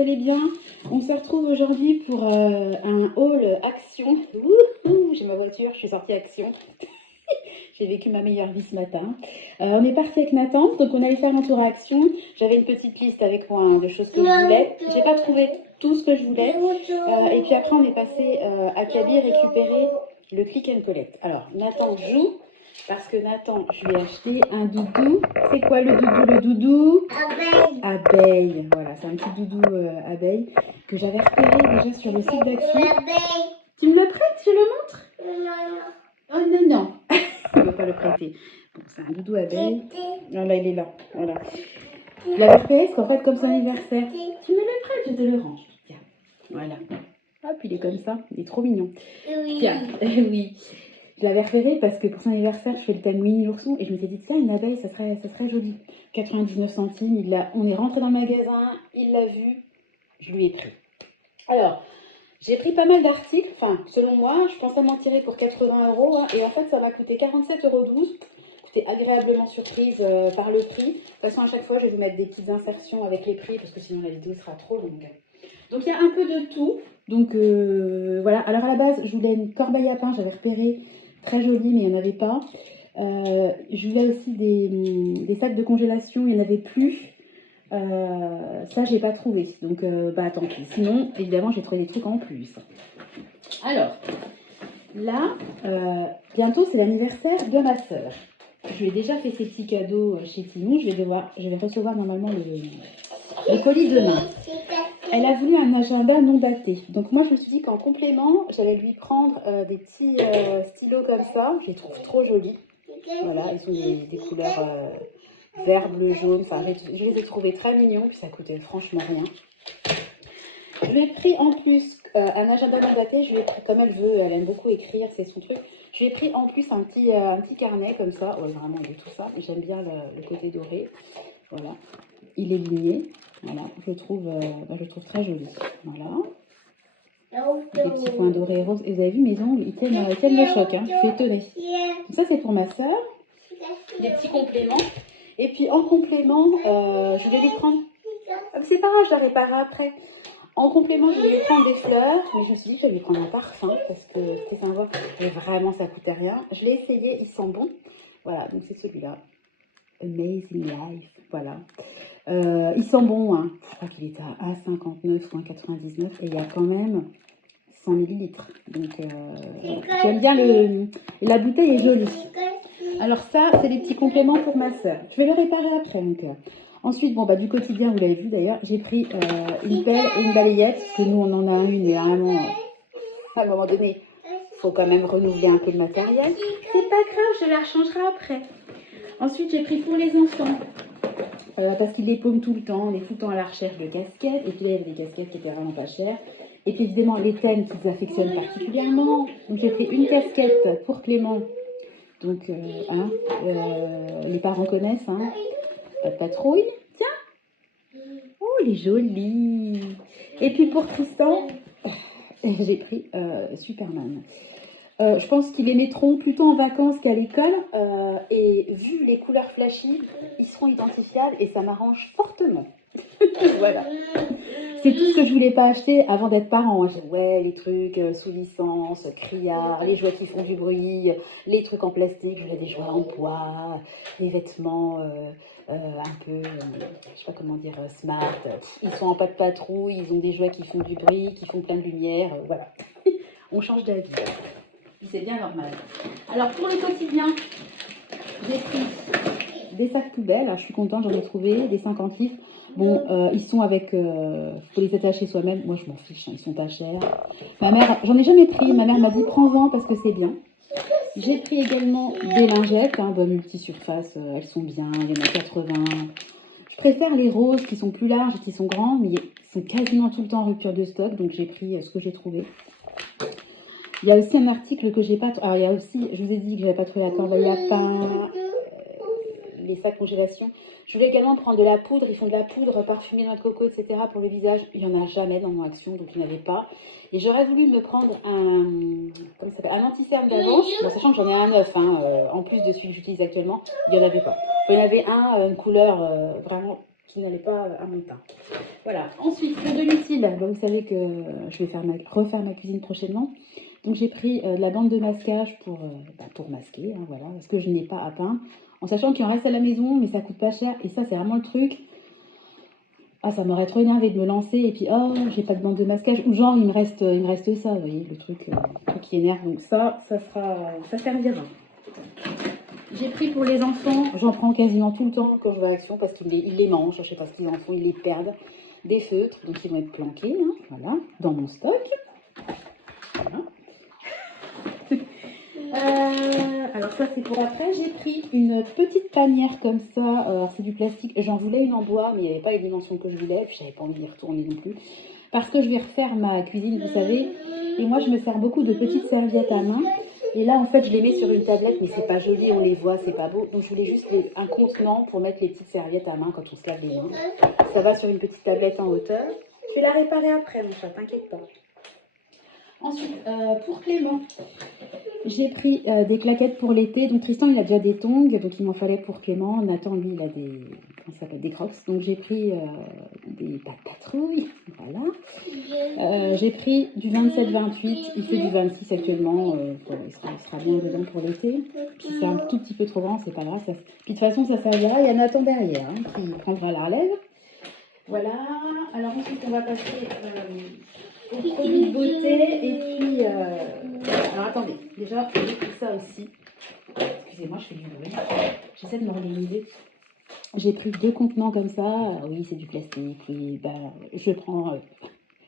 allez bien? On se retrouve aujourd'hui pour un haul Action. J'ai ma voiture, je suis sortie Action. J'ai vécu ma meilleure vie ce matin. On est parti avec Nathan, donc on allait faire un tour à Action. J'avais une petite liste avec moi de choses que je voulais. J'ai pas trouvé tout ce que je voulais. Et puis après, on est passé à Kaby récupérer le click and collect. Alors, Nathan joue. Parce que Nathan, je lui ai acheté un doudou. C'est quoi le doudou? Le doudou Abeille. Abeille. Voilà, c'est un petit doudou abeille que j'avais repéré déjà sur le site d'Action. Tu me le prêtes? Je le montre? Non. Oh non, non. Il ne veut pas le prêter. Bon, c'est un doudou abeille. Non, là, il est là. Voilà. Je l'avais repéré parce qu'en fait, comme c'est un anniversaire, tu me le prêtes? Je te le range. Tiens. Voilà. Hop, il est comme ça. Il est trop mignon. Oui. Tiens. Oui. Je l'avais repéré parce que pour son anniversaire, je fais le thème Winnie l'ourson et je m'étais dit, tiens, une abeille, ça serait joli. 99 centimes, on est rentré dans le magasin, il l'a vu, je lui ai pris. Alors, j'ai pris pas mal d'articles, enfin, selon moi, je pensais m'en tirer pour 80 €, hein, et en fait, ça m'a coûté 47,12 €. J'étais agréablement surprise par le prix. De toute façon, à chaque fois, je vais vous mettre des petites insertions avec les prix parce que sinon la vidéo sera trop longue. Donc, il y a un peu de tout. Donc, voilà. Alors, à la base, je voulais une corbeille à pain, j'avais repéré. Très joli, mais il n'y en avait pas. Je voulais aussi des sacs de congélation, il n'y en avait plus. Ça, je n'ai pas trouvé. Donc, tant pis. Sinon, évidemment, j'ai trouvé des trucs en plus. Alors, là, bientôt, c'est l'anniversaire de ma sœur. Je lui ai déjà fait ses petits cadeaux chez Timou. Je vais recevoir normalement le colis demain. Elle a voulu un agenda non daté. Donc moi, je me suis dit qu'en complément, j'allais lui prendre des petits stylos comme ça. Je les trouve trop jolis. Voilà, ils sont des couleurs vert, bleu, jaune. Enfin, je les ai trouvés très mignons. Puis ça coûtait franchement rien. Je lui ai pris en plus un agenda non daté. Je lui ai pris, comme elle veut, elle aime beaucoup écrire, c'est son truc. Je lui ai pris en plus un petit carnet comme ça. Ouais, vraiment, de tout ça. J'aime bien le côté doré. Voilà. Il est ligné. Voilà, je le trouve très joli. Voilà. Des petits points dorés roses. Et vous avez vu, mes ongles, ils tiennent le choc. Hein. Je suis étonnée. Donc ça, c'est pour ma soeur. Des petits compléments. Et puis, en complément, je vais lui prendre... C'est pas grave, je la réparerai après. En complément, je vais lui prendre des fleurs. Mais je me suis dit que je vais lui prendre un parfum. Parce que c'était sympa. Et vraiment, ça coûtait rien. Je l'ai essayé, il sent bon. Voilà, donc c'est celui-là. Amazing Life. Voilà. Il sent bon, hein. Je crois qu'il est à 1,59 ou 1,99 et il y a quand même 100 ml. Donc, j'aime bien la bouteille est jolie. Alors ça, c'est les petits compléments pour ma soeur. Je vais le réparer après. Donc, ensuite, bon, du quotidien, vous l'avez vu d'ailleurs, j'ai pris une pelle et une balayette, parce que nous, on en a une, mais vraiment, à un moment donné, il faut quand même renouveler un peu le matériel. C'est pas grave, je la rechangerai après. Ensuite, j'ai pris pour les enfants. Parce qu'ils les paument tout le temps, on est tout le temps à la recherche de casquettes, et puis là il y avait des casquettes qui étaient vraiment pas chères, et puis évidemment les thèmes qu'ils affectionnent particulièrement, donc j'ai pris une casquette pour Clément, donc les parents connaissent, hein, pas de patrouille, tiens, oh il est joli, et puis pour Tristan, j'ai pris Superman. Je pense qu'ils les mettront plutôt en vacances qu'à l'école. Et vu les couleurs flashy, ils seront identifiables et ça m'arrange fortement. Voilà. C'est tout ce que je voulais pas acheter avant d'être parent. Ouais, les trucs sous licence, criards, les jouets qui font du bruit, les trucs en plastique, je voulais des jouets en bois, des vêtements un peu, je sais pas comment dire, smart. Ils sont en pas de patrouille, ils ont des jouets qui font du bruit, qui font plein de lumière. Voilà. On change d'avis. C'est bien normal. Alors pour le quotidien, j'ai pris des sacs poubelles. Je suis contente, j'en ai trouvé des 50 litres. Bon, ils sont avec... faut les attacher soi-même. Moi, je m'en fiche, hein, ils sont pas chers. Ma mère, j'en ai jamais pris. Ma mère m'a dit prends-en parce que c'est bien. J'ai pris également des lingettes, hein, multi-surface. Elles sont bien, il y en a 80. Je préfère les roses qui sont plus larges et qui sont grandes, mais ils sont quasiment tout le temps en rupture de stock. Donc j'ai pris ce que j'ai trouvé. Il y a aussi un article que j'ai pas... Alors, il y a aussi, je vous ai dit que je n'avais pas trouvé la corbeille à pain, les sacs congélation. Je voulais également prendre de la poudre. Ils font de la poudre parfumée noix de coco, etc. pour le visage. Il n'y en a jamais dans mon Action, donc il n'y en avait pas. Et j'aurais voulu me prendre un anti-cerne d'avance, sachant que j'en ai un neuf, hein, en plus de celui que j'utilise actuellement. Il n'y en avait pas. Il y en avait un, une couleur vraiment qui n'allait pas à mon teint. Voilà. Ensuite, pour de l'utile, vous savez que je vais refaire ma cuisine prochainement. Donc j'ai pris de la bande de masquage pour masquer, hein, voilà, parce que je n'ai pas à peindre. En sachant qu'il en reste à la maison, mais ça coûte pas cher. Et ça, c'est vraiment le truc. Ah, ça m'aurait trop énervé de me lancer et puis oh, j'ai pas de bande de masquage. Ou genre, il me reste ça, vous voyez, le truc qui énerve. Donc ça servira. J'ai pris pour les enfants, j'en prends quasiment tout le temps quand je vais à Action parce qu'ils les mangent, je sais pas ce qu'ils en font, ils les perdent. Des feutres, donc ils vont être planqués, hein, voilà, dans mon stock. Voilà. Alors ça c'est pour après, j'ai pris une petite panière comme ça, alors c'est du plastique, j'en voulais une en bois mais il n'y avait pas les dimensions que je voulais, puis j'avais pas envie d'y retourner non plus, parce que je vais refaire ma cuisine, vous savez, et moi je me sers beaucoup de petites serviettes à main, et là en fait je les mets sur une tablette, mais c'est pas joli, on les voit, c'est pas beau, donc je voulais juste un contenant pour mettre les petites serviettes à main quand on se lave les mains, ça va sur une petite tablette en hauteur, je vais la réparer après mon chat, t'inquiète pas. Ensuite, pour Clément, j'ai pris des claquettes pour l'été. Donc Tristan, il a déjà des tongs, donc il m'en fallait pour Clément. Nathan, lui, il a des crocs. Donc j'ai pris des patrouilles, voilà. J'ai pris du 27-28, il fait du 26 actuellement. Il sera bien dedans pour l'été. Si c'est un tout petit peu trop grand, c'est pas grave. Puis de toute façon, ça servira. Il y a Nathan derrière hein, qui prendra la relève. Voilà. Alors ensuite, on va passer aux produits de beauté. Et puis, alors attendez, déjà, j'ai pris ça aussi. Excusez-moi, je fais du bruit. J'essaie de m'organiser. J'ai pris 2 contenants comme ça. Oui, c'est du plastique. Oui, je prends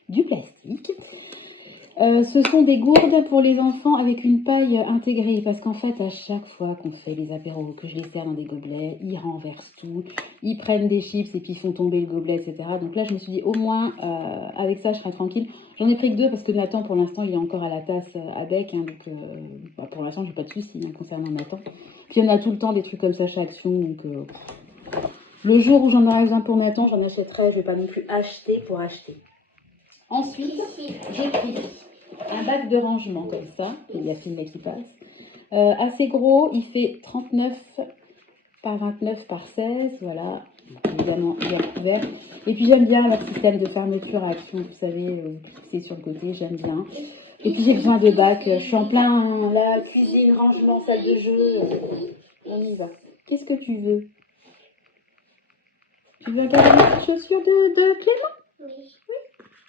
du plastique. Ce sont des gourdes pour les enfants avec une paille intégrée parce qu'en fait à chaque fois qu'on fait les apéros, que je les sers dans des gobelets, ils renversent tout, ils prennent des chips et puis ils font tomber le gobelet, etc. Donc là je me suis dit au moins avec ça je serai tranquille. J'en ai pris que 2 parce que Nathan pour l'instant il est encore à la tasse à bec, hein, donc pour l'instant j'ai pas de soucis hein, concernant Nathan. Puis on a tout le temps des trucs comme ça chez Action, donc le jour où j'en aurai besoin pour Nathan j'en achèterai, je vais pas non plus acheter pour acheter. Ensuite, j'ai pris un bac de rangement comme ça, il y a Finlay qui passe, assez gros, il fait 39 par 29 par 16, voilà, évidemment il y a couvert. Et puis j'aime bien leur système de fermeture à Action, vous savez, c'est sur le côté, j'aime bien. Et puis j'ai besoin de bacs, je suis en plein la cuisine, rangement, salle de jeu, on y va. Qu'est-ce que tu veux? Tu veux regarder les petites chaussures de Clément? Oui.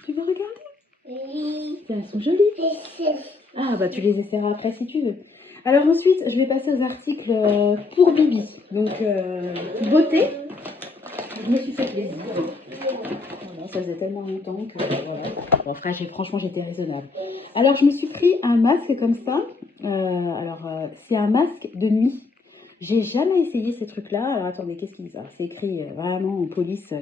Tu veux regarder? Oui. Elles sont jolies. Ah bah tu les essaieras après si tu veux. Alors ensuite, je vais passer aux articles pour Bibi. Donc beauté. Je me suis fait plaisir. Voilà, ça faisait tellement longtemps que voilà. Bon, après, franchement, j'étais raisonnable. Alors je me suis pris un masque comme ça. C'est un masque de nuit. J'ai jamais essayé ces trucs-là. Alors attendez, qu'est-ce qu'ils disent? C'est écrit vraiment en police.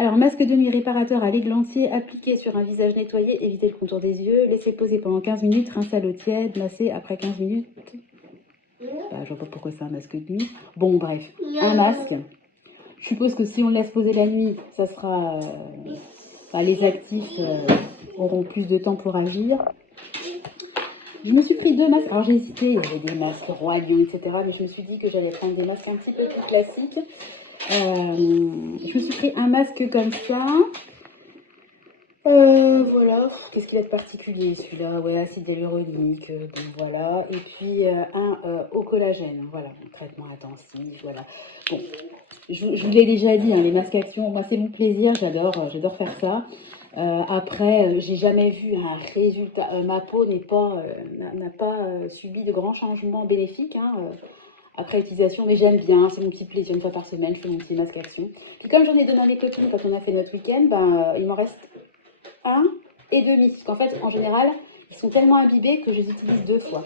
Alors, masque de nuit réparateur à l'églantier, appliqué sur un visage nettoyé, évitez le contour des yeux, laissez poser pendant 15 minutes, rince à l'eau tiède, masser après 15 minutes. Je vois pas pourquoi c'est un masque de nuit. Bon, bref, un masque. Je suppose que si on le laisse poser la nuit, ça sera... les actifs auront plus de temps pour agir. Je me suis pris 2 masques. Alors, j'ai hésité, il y avait des masques royaux, etc. Mais je me suis dit que j'allais prendre des masques un petit peu plus classiques. Je me suis pris un masque comme ça. Voilà, qu'est-ce qu'il a de particulier celui-là? Ouais, acide hyaluronique, bon voilà. Et puis un au collagène, voilà, traitement intensif, voilà. Bon, je vous l'ai déjà dit, hein, les masques Action, moi c'est mon plaisir, j'adore faire ça. Après, j'ai jamais vu un résultat, ma peau n'a pas subi de grands changements bénéfiques, hein, après utilisation, mais j'aime bien, c'est mon petit plaisir, une fois par semaine, je fais mon petit masque Action. Puis comme j'en ai donné à mes copines quand on a fait notre week-end, il m'en reste 1,5. Parce qu'en fait, en général, ils sont tellement imbibés que je les utilise 2 fois.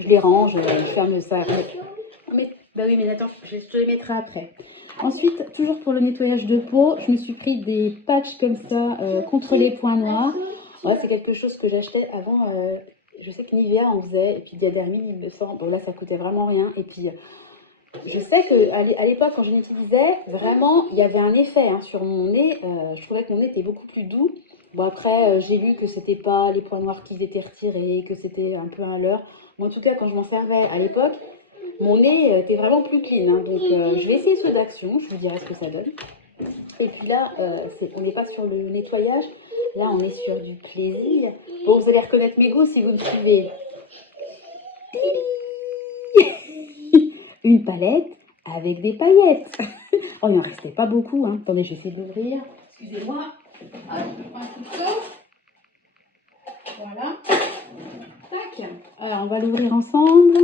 Je les range, je ferme ça. Bah oui, mais attends, je te les mettrai après. Ensuite, toujours pour le nettoyage de peau, je me suis pris des patchs comme ça contre les points noirs. Ouais, c'est quelque chose que j'achetais avant. Je sais que Nivea en faisait, et puis Diadermine, il me semble. Bon, là, ça coûtait vraiment rien. Et puis, je sais qu'à l'époque, quand je l'utilisais, vraiment, il y avait un effet hein, sur mon nez. Je trouvais que mon nez était beaucoup plus doux. Bon, après, j'ai lu que c'était pas les points noirs qui étaient retirés, que c'était un peu un leurre. Moi, en tout cas, quand je m'en servais à l'époque, Mon nez était vraiment plus clean, hein, donc je vais essayer ceux d'Action, je vous dirai ce que ça donne. Et puis là, on n'est pas sur le nettoyage, là on est sur du plaisir. Bon, vous allez reconnaître mes goûts si vous me suivez. Une palette avec des paillettes. Oh, il n'en restait pas beaucoup, hein. Attendez, je vais essayer d'ouvrir. Excusez-moi. Ah, je prends un couteau. Voilà. Tac. Alors, on va l'ouvrir ensemble.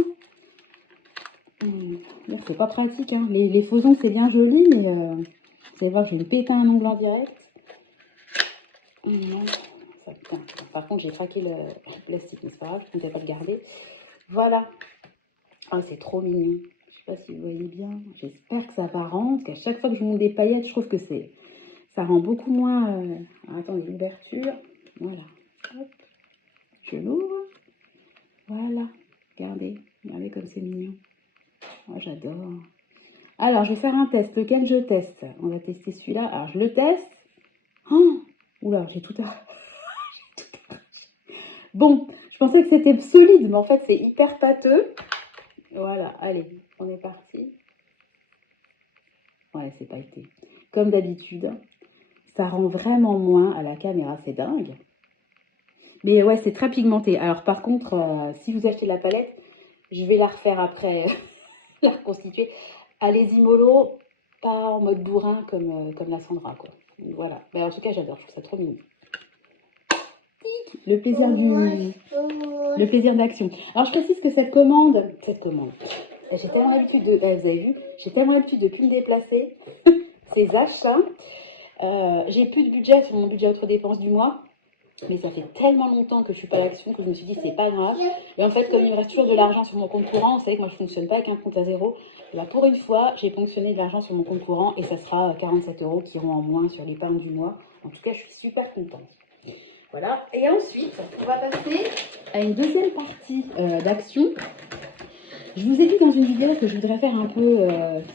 C'est pas pratique, hein. Les faux ongles, c'est bien joli, mais vous allez voir, je vais me péter un ongle en direct. Non, ça, putain. Par contre, j'ai craqué le plastique, mais c'est pas grave, je ne vais pas le garder. Voilà. Oh, c'est trop mignon. Je sais pas si vous voyez bien. J'espère que ça va rendre, parce qu'à chaque fois que je monte des paillettes, je trouve que ça rend beaucoup moins... attendez, l'ouverture. Voilà. Hop. Je l'ouvre. Voilà. Regardez. Regardez comme c'est mignon. Oh, j'adore. Alors, je vais faire un test. Lequel je teste? On va tester celui-là. Alors, je le teste. Oh, oula, j'ai tout arraché. Bon, je pensais que c'était solide, mais en fait, c'est hyper pâteux. Voilà, allez, on est parti. Ouais, c'est pas été. Comme d'habitude, ça rend vraiment moins à la caméra, c'est dingue. Mais ouais, c'est très pigmenté. Alors par contre, si vous achetez la palette, je vais la refaire après, la reconstituer. Allez-y mollo, pas en mode bourrin comme la Sandra, quoi. Donc, voilà. Mais en tout cas, j'adore, je trouve ça trop mignon. Le plaisir d'Action. Alors je précise que cette commande, j'ai tellement l'habitude de, vous avez vu, j'ai tellement l'habitude de plus me déplacer, ces achats. J'ai plus de budget sur mon budget autres dépenses du mois, mais ça fait tellement longtemps que je suis pas à l'Action que je me suis dit c'est pas grave. Et en fait, comme il me reste toujours de l'argent sur mon compte courant, vous savez que moi je fonctionne pas avec un compte à zéro. Et là, pour une fois, j'ai ponctionné de l'argent sur mon compte courant et ça sera 47 € qui iront en moins sur l'épargne du mois. En tout cas, je suis super contente. Voilà. Et ensuite, on va passer à une deuxième partie d'Action. Je vous ai dit dans une vidéo que je voudrais faire un peu,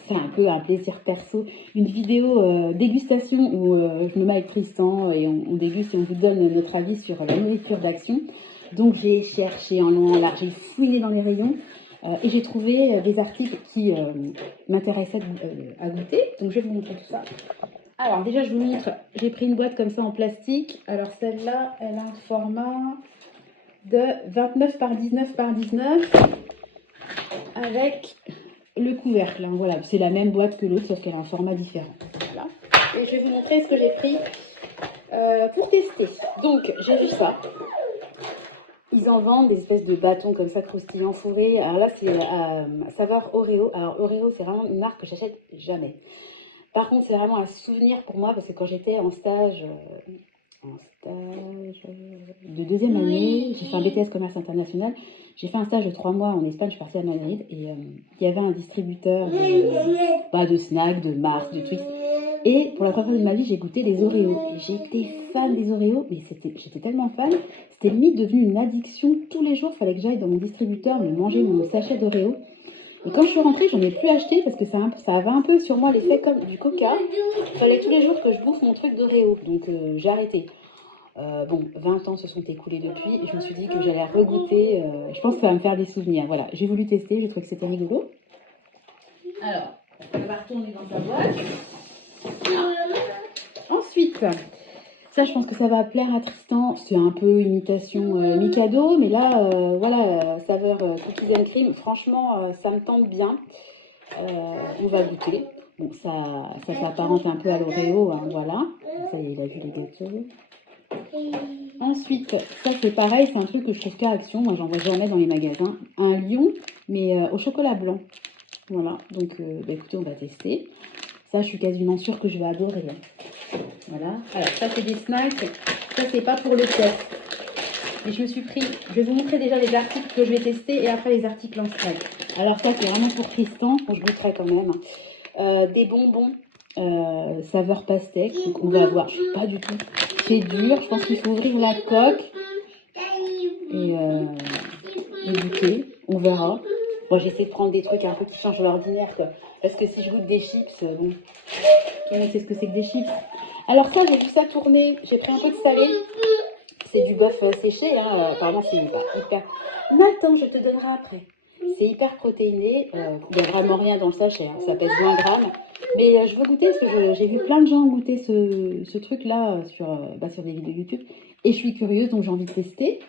c'est un peu un plaisir perso, une vidéo dégustation où je me mets avec Tristan et on déguste et on vous donne notre avis sur la nourriture d'Action. Donc j'ai cherché en long, en large, j'ai fouillé dans les rayons et j'ai trouvé des articles qui m'intéressaient à goûter. Donc je vais vous montrer tout ça. Alors déjà je vous montre, j'ai pris une boîte comme ça en plastique. Alors celle-là, elle a un format de 29 par 19 par 19 avec le couvercle. Hein, voilà, c'est la même boîte que l'autre sauf qu'elle a un format différent. Voilà. Et je vais vous montrer ce que j'ai pris pour tester. Donc j'ai vu ça. Ils en vendent des espèces de bâtons comme ça croustillants fourrés. Alors là c'est saveur Oreo. Alors Oreo c'est vraiment une marque que j'achète jamais. Par contre, c'est vraiment un souvenir pour moi parce que quand j'étais en stage de deuxième année, j'ai fait un BTS commerce international. J'ai fait un stage de 3 mois en Espagne, je suis partie à Madrid et il y avait un distributeur de snacks, de Mars, de trucs. Et pour la première fois de ma vie, j'ai goûté des Oreos. Et j'étais fan des Oreos, mais j'étais tellement fan, c'était limite devenu une addiction. Tous les jours, il fallait que j'aille dans mon distributeur me manger mon sachet d'Oreos. Et quand je suis rentrée, j'en ai plus acheté parce que ça avait un peu sur moi l'effet comme du coca. Il fallait tous les jours que je bouffe mon truc d'Oreo. Donc j'ai arrêté. Bon, 20 ans se sont écoulés depuis et je me suis dit que j'allais regoûter. Je pense que ça va me faire des souvenirs. Voilà, j'ai voulu tester, j'ai trouvé que c'était rigolo. Alors, on va retourner dans sa boîte. Ensuite, ça je pense que ça va plaire à Tristan. C'est un peu imitation Mikado, mais là, voilà, saveur cookies and cream. Franchement, ça me tente bien. On va goûter. Bon, ça s'apparente un peu à l'Oreo, hein, voilà. Ça y est, il a vu les gâteaux. Ensuite, ça c'est pareil, c'est un truc que je trouve qu'à Action. Moi, j'en vois jamais dans les magasins. Un lion, mais au chocolat blanc. Voilà, donc écoutez, on va tester. Ça, je suis quasiment sûre que je vais adorer. Voilà. Alors, ça, c'est des snacks. Ça, c'est pas pour le test. Et je me suis pris... Je vais vous montrer déjà les articles que je vais tester et après les articles en snack. Alors, ça, c'est vraiment pour Tristan. Je goûterai quand même. Des bonbons saveur pastèque. Donc, on va voir. Je sais pas du tout. C'est dur. Je pense qu'il faut ouvrir la coque et goûter. On verra. Bon, j'essaie de prendre des trucs un peu qui changent de l'ordinaire, quoi. Parce que si je goûte des chips, bon, tout le monde sait ce que c'est que des chips. Alors ça, j'ai vu ça tourner. J'ai pris un peu de salé. C'est du bœuf séché, hein. Apparemment, c'est hyper... Nathan, je te donnerai après. C'est hyper protéiné. Il n'y a vraiment rien dans le sachet. Hein. Ça pèse 20 grammes. Mais je veux goûter parce que j'ai vu plein de gens goûter ce truc-là sur des vidéos YouTube. Et je suis curieuse, donc j'ai envie de tester.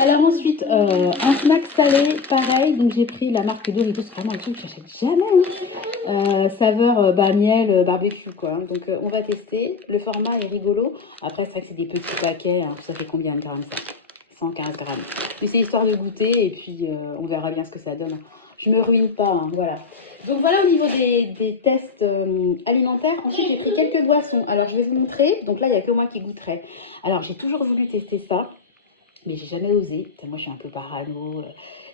Alors ensuite, un snack salé, pareil. Donc j'ai pris la marque Doritos. C'est vraiment un truc que j'achète jamais. Hein. Saveur miel, barbecue, quoi. Hein. Donc on va tester. Le format est rigolo. Après, c'est vrai que c'est des petits paquets. Hein. Ça fait combien de grammes, ça? 115 grammes. Mais c'est histoire de goûter et puis on verra bien ce que ça donne. Je me ruine pas, hein, voilà. Donc voilà au niveau des tests alimentaires. Ensuite, j'ai pris quelques boissons. Alors, je vais vous montrer. Donc là, il n'y a que moi qui goûterai. Alors, j'ai toujours voulu tester ça, mais j'ai jamais osé. Moi, je suis un peu parano.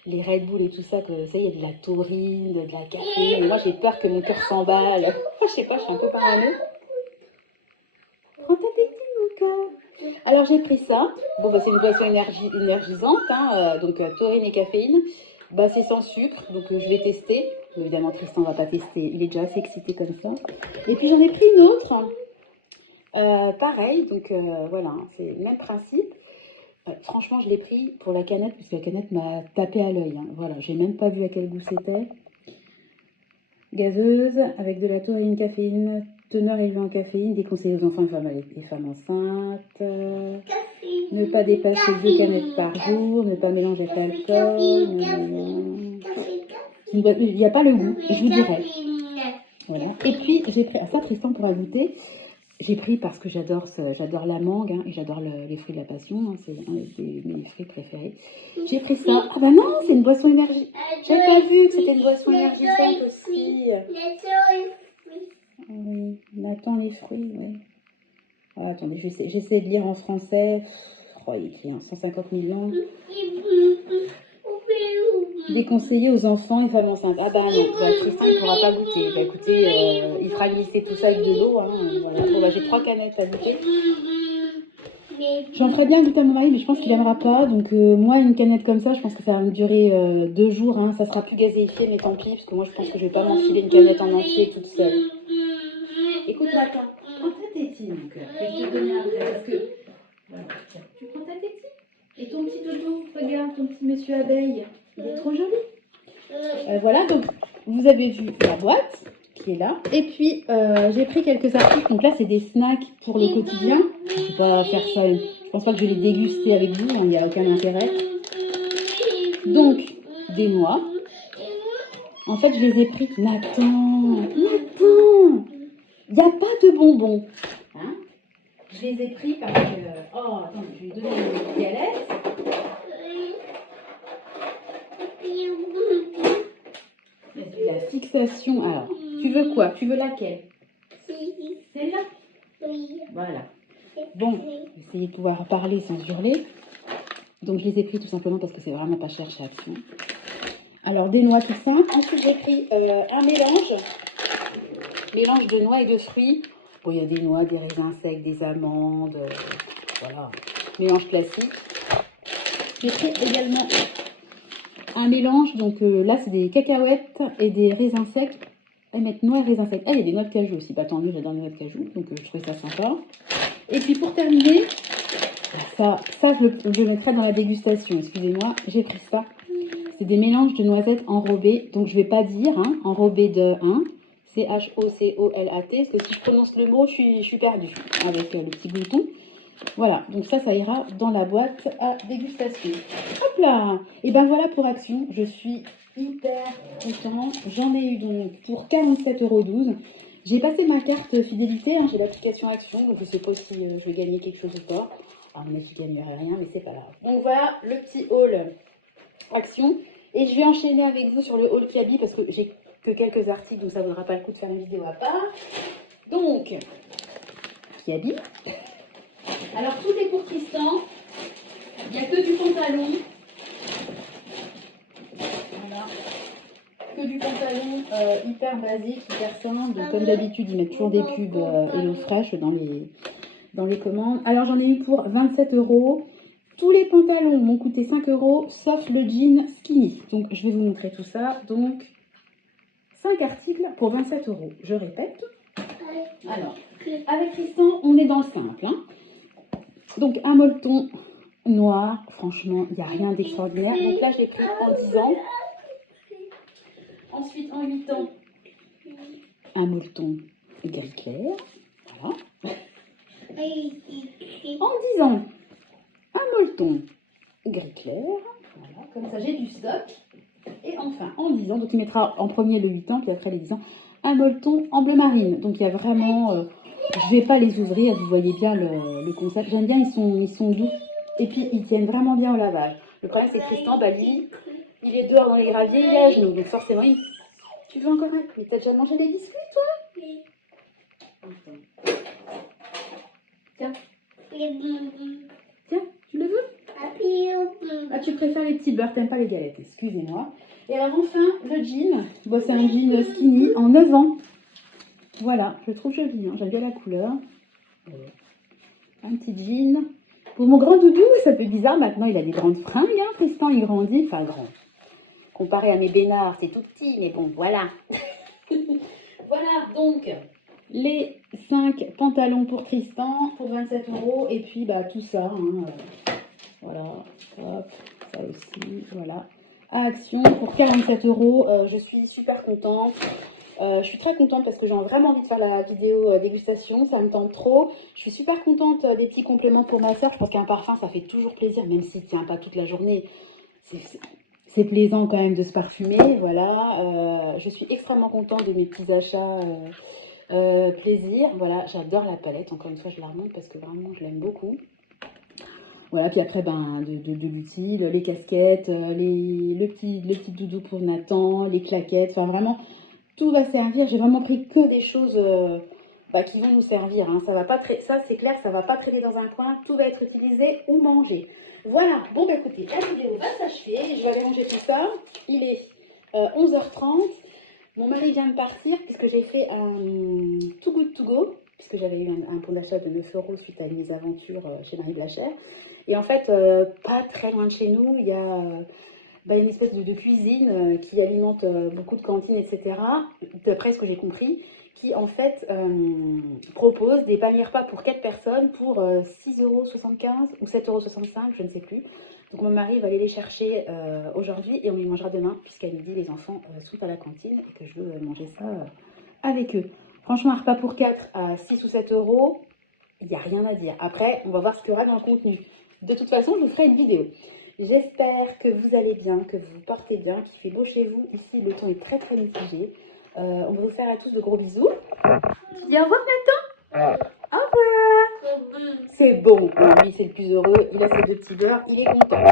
Les Red Bull et tout ça, que ça, il y a de la taurine, de la caféine. Mais moi, j'ai peur que mon cœur s'emballe. Je sais pas, je suis un peu parano. Prends ta tétine, mon cœur. Alors j'ai pris ça, bon bah c'est une boisson énergisante, hein, donc taurine et caféine, bah c'est sans sucre, donc je vais tester, évidemment Tristan va pas tester, il est déjà assez excité comme ça, et puis j'en ai pris une autre, pareil, donc voilà, c'est le même principe, franchement je l'ai pris pour la canette, parce que la canette m'a tapé à l'œil, hein. Voilà, j'ai même pas vu à quel goût c'était, gazeuse, avec de la taurine, caféine, teneur élevée en caféine, déconseillée aux enfants et femmes enceintes. Ne pas dépasser 2 canettes par jour, ne pas mélanger avec l'alcool. Il n'y a pas le goût, je vous dirais. Voilà. Et puis j'ai pris, ça Tristan pourra goûter. J'ai pris parce que j'adore la mangue hein, et j'adore les fruits de la passion, hein, c'est un de mes fruits préférés. J'ai pris ça. Ah bah non, c'est une boisson énergie. J'avais pas vu que c'était une boisson énergisante aussi. Oui, on attend les fruits, oui. Ah, attendez, j'essaie de lire en français. Oh, il écrit 150 millions. Déconseillé aux enfants et femmes enceintes. Ah bah non, bah, Tristan il ne pourra pas goûter. Bah écoutez, il fera glisser tout ça avec de l'eau. Hein, voilà. Bon bah j'ai 3 canettes à goûter. J'en ferais bien goûter à mon mari, mais je pense qu'il n'aimera pas. Donc moi, une canette comme ça, je pense que ça va me durer 2 jours. Hein. Ça sera plus gazéifié, mais tant pis, parce que moi je pense que je vais pas m'enfiler une canette en entier toute seule. Écoute Nathan, prends ta tétine, mon cœur. Je vais te donner après, parce que... Voilà, tiens, tu prends ta tétine. Et ton petit dodo, regarde ton petit monsieur abeille. Il est trop joli. Voilà, donc vous avez vu la boîte qui est là. Et puis j'ai pris quelques articles. Donc là, c'est des snacks pour le quotidien. Je ne vais pas faire ça. Je pense pas que je vais les déguster avec vous. Il n'y a aucun intérêt. Donc, des noix. En fait, je les ai pris. Nathan, il n'y a pas de bonbons. Hein, je les ai pris parce que... Oh, attends, je vais lui donner une galette. La fixation. Alors, tu veux quoi? Tu veux laquelle? Celle-là? Oui. Voilà. Bon, essayez de pouvoir parler sans hurler. Donc, je les ai pris tout simplement parce que c'est vraiment pas cher chez Action. Alors, des noix tout simples. Ensuite, j'ai pris un mélange de noix et de fruits. Bon, il y a des noix, des raisins secs, des amandes. Voilà, mélange classique. J'ai pris également un mélange, donc là c'est des cacahuètes et des raisins secs. Elles mettent noix et raisins secs. Ah, il y a des noix de cajou aussi. Bah tant mieux, j'adore les noix de cajou, donc je trouvais ça sympa. Et puis pour terminer, ça je le mettrai dans la dégustation, excusez-moi, j'ai pris ça. C'est des mélanges de noisettes enrobées, donc je vais pas dire, hein, enrobées de 1, C-H-O-C-O-L-A-T, parce que si je prononce le mot, je suis perdue avec le petit glouton. Voilà, donc ça ira dans la boîte à dégustation. Hop là! Et ben voilà pour Action, je suis hyper contente. J'en ai eu donc pour 47,12 €. J'ai passé ma carte fidélité, hein, j'ai l'application Action, donc je ne sais pas si je vais gagner quelque chose ou pas. Alors, on ne gagnerait rien, mais c'est pas grave. Donc voilà le petit haul Action. Et je vais enchaîner avec vous sur le haul Kiabi parce que j'ai que quelques articles, donc ça ne vaudra pas le coup de faire une vidéo à part. Donc, Kiabi. Alors, tout est pour Tristan. Il n'y a que du pantalon. Voilà. Que du pantalon hyper basique, hyper simple. Donc, comme d'habitude, ils mettent toujours des pubs Hello Fresh dans les commandes. Alors, j'en ai eu pour 27 €. Tous les pantalons m'ont coûté 5 €, sauf le jean skinny. Donc, je vais vous montrer tout ça. Donc, 5 articles pour 27 €. Je répète. Alors, avec Tristan, on est dans le simple. Hein. Donc, un molleton noir. Franchement, il n'y a rien d'extraordinaire. Donc là, je l'ai pris en 10 ans. Ensuite, en 8 ans, un molleton gris clair. Voilà. En 10 ans, un molleton gris clair. Voilà, comme ça, j'ai du stock. Et enfin, en 10 ans, donc il mettra en premier le 8 ans, puis après les 10 ans, un molleton en bleu marine. Donc il y a vraiment... je ne vais pas les ouvrir, vous voyez bien le concept. J'aime bien, ils sont doux. Et puis, ils tiennent vraiment bien au lavage. Le problème, c'est que Tristan, bah, lui, il est dehors dans les graviers, il est à genoux. Donc forcément, il... Tu veux encore un? Mais t'as déjà mangé des biscuits, toi? Attends. Tiens. Tiens, tu le veux? Ah, tu préfères les petits beurres, t'aimes pas les galettes, excusez-moi. Et alors enfin, le jean. Bon, c'est un jean skinny en 9 ans. Voilà, je le trouve joli, hein. J'aime bien la couleur. Un petit jean. Pour mon grand doudou, ça fait bizarre, maintenant il a des grandes fringues, hein. Tristan il grandit, enfin grand. Comparé à mes bénards, c'est tout petit, mais bon, voilà. Voilà, donc, les 5 pantalons pour Tristan, pour 27 €, et puis bah, tout ça, hein. Voilà, hop, ça aussi, voilà. À Action, pour 47 €, je suis super contente. Je suis très contente parce que j'ai vraiment envie de faire la vidéo dégustation, ça me tente trop. Je suis super contente des petits compléments pour ma soeur. Je pense qu'un parfum, ça fait toujours plaisir, même s'il ne tient pas toute la journée. C'est plaisant quand même de se parfumer, voilà. Je suis extrêmement contente de mes petits achats plaisir. Voilà, j'adore la palette, encore une fois, je la remonte parce que vraiment, je l'aime beaucoup. Voilà, puis après, ben, de l'utile, les casquettes, le petit doudou pour Nathan, les claquettes, enfin vraiment... Tout va servir. J'ai vraiment pris que des choses qui vont nous servir. Hein. Ça va pas ça, c'est clair, ça va pas traîner dans un coin. Tout va être utilisé ou mangé. Voilà. Bon, bah, écoutez, la vidéo va s'achever. Je vais aller ranger tout ça. Il est 11h30. Mon mari vient de partir puisque j'ai fait un Too Good To Go, puisque j'avais eu un bon d'achat de 9 € suite à une mésaventure chez Marie Blachère. Et en fait, pas très loin de chez nous, il y a... une espèce de cuisine qui alimente beaucoup de cantines, etc. D'après ce que j'ai compris, qui en fait propose des paniers repas pour 4 personnes pour 6,75 € ou 7,65 €, je ne sais plus. Donc mon mari va aller les chercher aujourd'hui et on les mangera demain, puisqu'à midi les enfants sont à la cantine et que je veux manger ça avec eux. Franchement, un repas pour 4 à 6 ou 7 €, il n'y a rien à dire. Après, on va voir ce qu'il y aura dans le contenu. De toute façon, je vous ferai une vidéo. J'espère que vous allez bien, que vous vous portez bien, qu'il fait beau chez vous. Ici, le temps est très très mitigé. On va vous faire à tous de gros bisous. Tu dis au revoir, Nathan? Au revoir. C'est bon, lui c'est le plus heureux. Il a ses 2 petits beurres, il est content.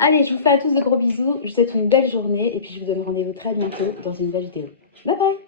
Allez, je vous fais à tous de gros bisous. Je vous souhaite une belle journée et puis je vous donne rendez-vous très bientôt dans une nouvelle vidéo. Bye bye.